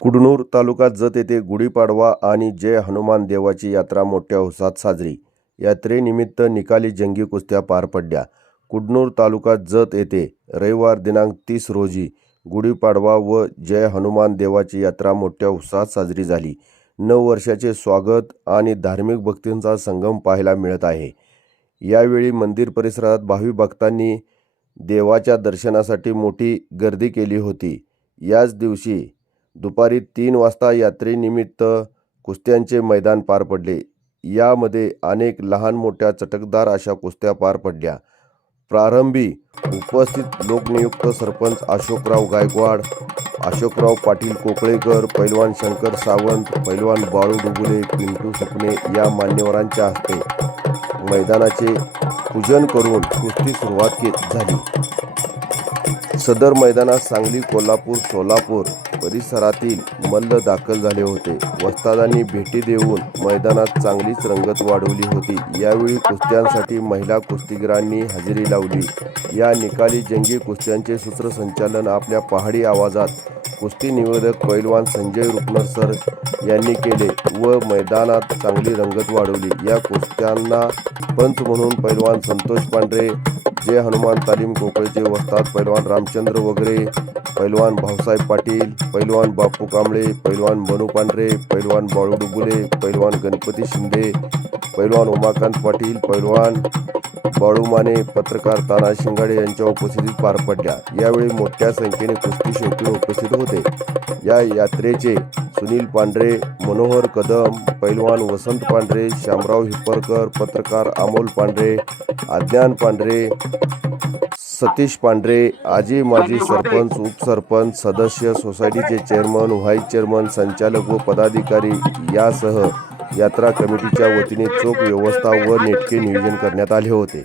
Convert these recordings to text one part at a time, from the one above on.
कुडनूर तालुका जत येथे गुढीपाडवा आणि जय हनुमान देवाची यात्रा मोठ्या उत्साहात साजरी. यात्रेनिमित्त निकाली जंगी कुस्त्या पार पडल्या. कुडनूर तालुका जत येथे रविवार दिनांक तीस रोजी गुढीपाडवा व जय हनुमान देवाची यात्रा मोठ्या उत्साहात साजरी झाली. नव वर्षाचे स्वागत आणि धार्मिक भक्तींचा संगम पाहायला मिळत आहे. यावेळी मंदिर परिसरात भावी भक्तांनी देवाच्या दर्शनासाठी मोठी गर्दी केली होती. याच दिवशी दुपारी तीन वाजता यात्रेनिमित्त कुस्त्यांचे मैदान पार पडले. यामध्ये अनेक लहान मोठ्या चटकदार अशा कुस्त्या पार पडल्या. प्रारंभी उपस्थित लोकनियुक्त सरपंच अशोकराव गायकवाड अशोकराव पाटील कोकळेकर पैलवान शंकर सावंत पैलवान बाळू डुगुले पिंटू सुपणे या मान्यवरांच्या हस्ते मैदानाचे पूजन करून कुस्ती सुरुवात झाली. सदर मैदानात सांगली कोल्हापूर सोलापूर परिसरातील मल्ल दाखल झाले होते. वस्तादांनी भेटी देऊन मैदानात चांगलीच रंगत वाढवली होती. यावेळी कुस्त्यांसाठी महिला कुस्तीगिरांनी हजेरी लावली. या निकाली जंगी कुस्त्यांचे सूत्रसंचालन आपल्या पहाडी आवाजात कुस्ती निवेदक पैलवान संजय रुपनर सर यांनी केले व मैदानात चांगली रंगत वाढवली. या कुस्त्यांना पंच म्हणून पैलवान संतोष पांढरे जय हनुमान तालीम कोकळचे वस्ताद पैलवान रामचंद्र वगैरे पैलवान भाऊसाहेब पाटील पैलवान बापू कांबळे पैलवान मनू पांढरे पैलवान बाळू डुबुले पैलवान गणपती शिंदे पैलवान उमाकांत पाटील पैलवान बाळूमाने पत्रकार ताना शिंगाडे यांच्या उपस्थितीत पार पडल्या. यावेळी मोठ्या संख्येने कुस्ती शौकीन उपस्थित होते. या यात्रेचे सुनील पांढरे मनोहर कदम पैलवान वसंत पांढरे श्यामराव हिप्परकर पत्रकार अमोल पांढरे आज्ञान पांढरे सतीश पांढरे आजी माजी सरपंच उपसरपंच सदस्य सोसायटीचे चेअरमन व्हाईस चेअरमन संचालक व पदाधिकारी यासह यात्रा कमिटीच्या वतीने चोख व्यवस्था व नेटके नियोजन करण्यात आले होते.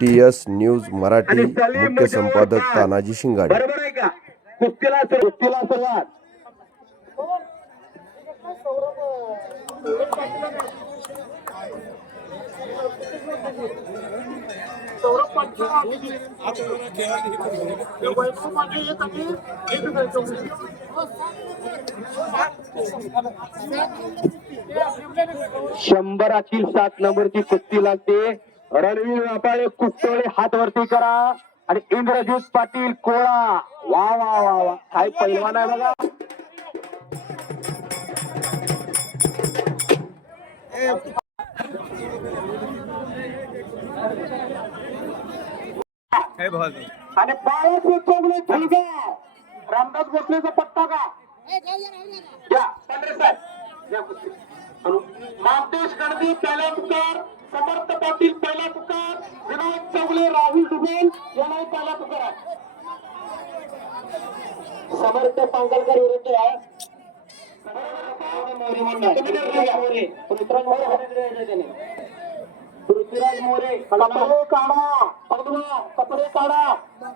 टी एस न्यूज मराठी मुख्य संपादक तानाजी शिंगाडे. शंभराची सात नंबरची कुस्ती लागते. रणवीर व्यापारे कुस्तोळे हात वरती करा. आणि इंद्रजित पाटील कोळा. वा वा वा वा. काय पैलवान आहे बघा. आणि बाळासाहेब चौगले ठेवले रामदास भोसलेचा पत्ता का? पंधरा साहेब मामदेश गणदी पहिला पुकार समर्थ पाटील पहिला पुकार विनायक चौगले राहुल डुबेल यांनाही पहिला पुकार आहे. समर्थ पांगलकर विरुद्ध आहे. पृथ्वीराज मोरे. कपडे काढा. पगडवा कपडे काढा.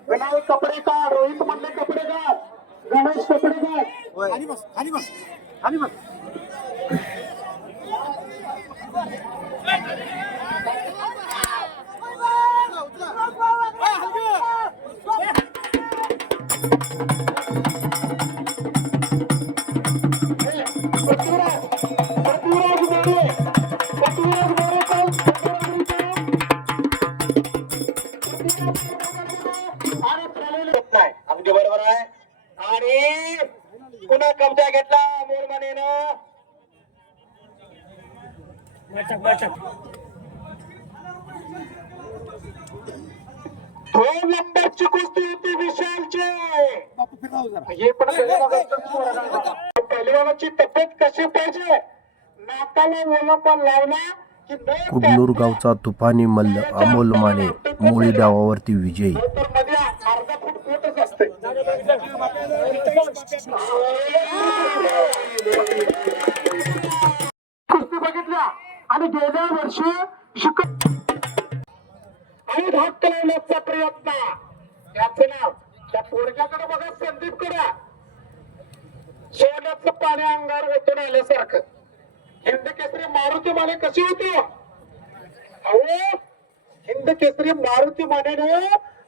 विनायक कपडे काढ. रोहित म्हणले कपडे काढ. गणेश कपडे काढ. आणि प्रलय बरोबर आहे आणि पुन्हा कब्जा घेतला मोरमानेनं हे पण पहिलवानाची तब्येत कशी पाहिजे? नाकाला ओला पण लावला की न कुडनूर गावचा तुफानी मल्ल अमोल माने मोळी डावावरती विजयी. तर मध्ये अर्धा फूट पोटच असते. कुस्ती बघितल्या. आणि गेल्या वर्षी शिक आणि धाक लावण्याचा प्रयत्न. याचे नाव त्या पोरग्याकडे बघा संदीपकडे सोन्याचं पाणी अंगावर ओतून आल्यासारखं. हिंद केसरी मारुती माने कशी होती? अहो हिंद केसरी मारुती मानेने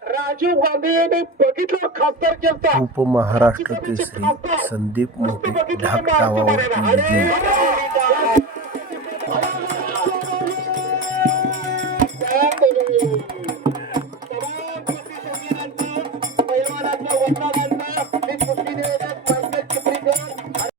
राजीव गांधी यांनी बघितलं खासदार केलता. उपमहाराष्ट्र केसरी संदीप मोठे ढाक डावावरती विजयी.